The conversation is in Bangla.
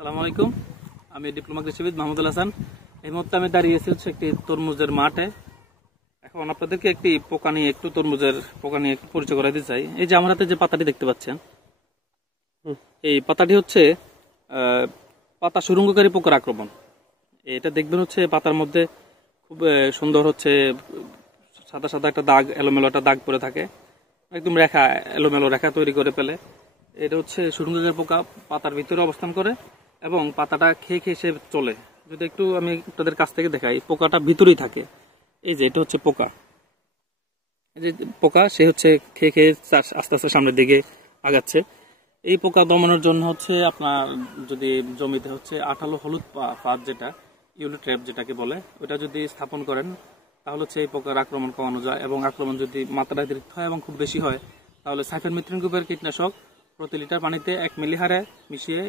আসসালামু আলাইকুম। আমি ডিপ্লোমা কৃষিবিদ মাহমুদুল হাসান। এই মুহূর্তে আমি দাঁড়িয়েছি একটি তরমুজের মাঠে। এখন আপনাদেরকে একটি পোকা নিয়ে তরমুজের পোকা নিয়ে একটু পরিচয় করে দিতে চাই। এই যে আমার হাতে যে পাতাটি দেখতে পাচ্ছেন, এই পাতাটি হচ্ছে পাতা সুরঙ্গকারী পোকার আক্রমণ। এটা দেখবেন হচ্ছে পাতার মধ্যে খুব সুন্দর হচ্ছে সাদা সাদা একটা দাগ, এলোমেলো একটা দাগ পড়ে থাকে, একদম রেখা, এলোমেলো রেখা তৈরি করে ফেলে। এটা হচ্ছে সুরঙ্গকারী পোকা, পাতার ভিতরে অবস্থান করে এবং পাতাটা খেয়ে খেয়ে সে চলে। যদি একটু আমি আপনাদের কাছ থেকে দেখাই, পোকাটা ভিতরেই থাকে। এই যে এটা হচ্ছে পোকা, এই যে পোকা, সে হচ্ছে খেয়ে খেয়ে আস্তে আস্তে সামনের দিকে আগাচ্ছে। এই পোকা দমনের জন্য হচ্ছে আপনার যদি জমিতে হচ্ছে আঠালো হলুদ পাত, যেটা ইউলো ট্র্যাপ যেটাকে বলে, ওটা যদি স্থাপন করেন তাহলে হচ্ছে এই পোকার আক্রমণ কমানো যায়। এবং আক্রমণ যদি মাত্রাতিরিক্ত হয় এবং খুব বেশি হয় তাহলে সাইফারমেথ্রিন গ্রুপের কীটনাশক প্রতি লিটার পানিতে 1 মিলি হারে মিশিয়ে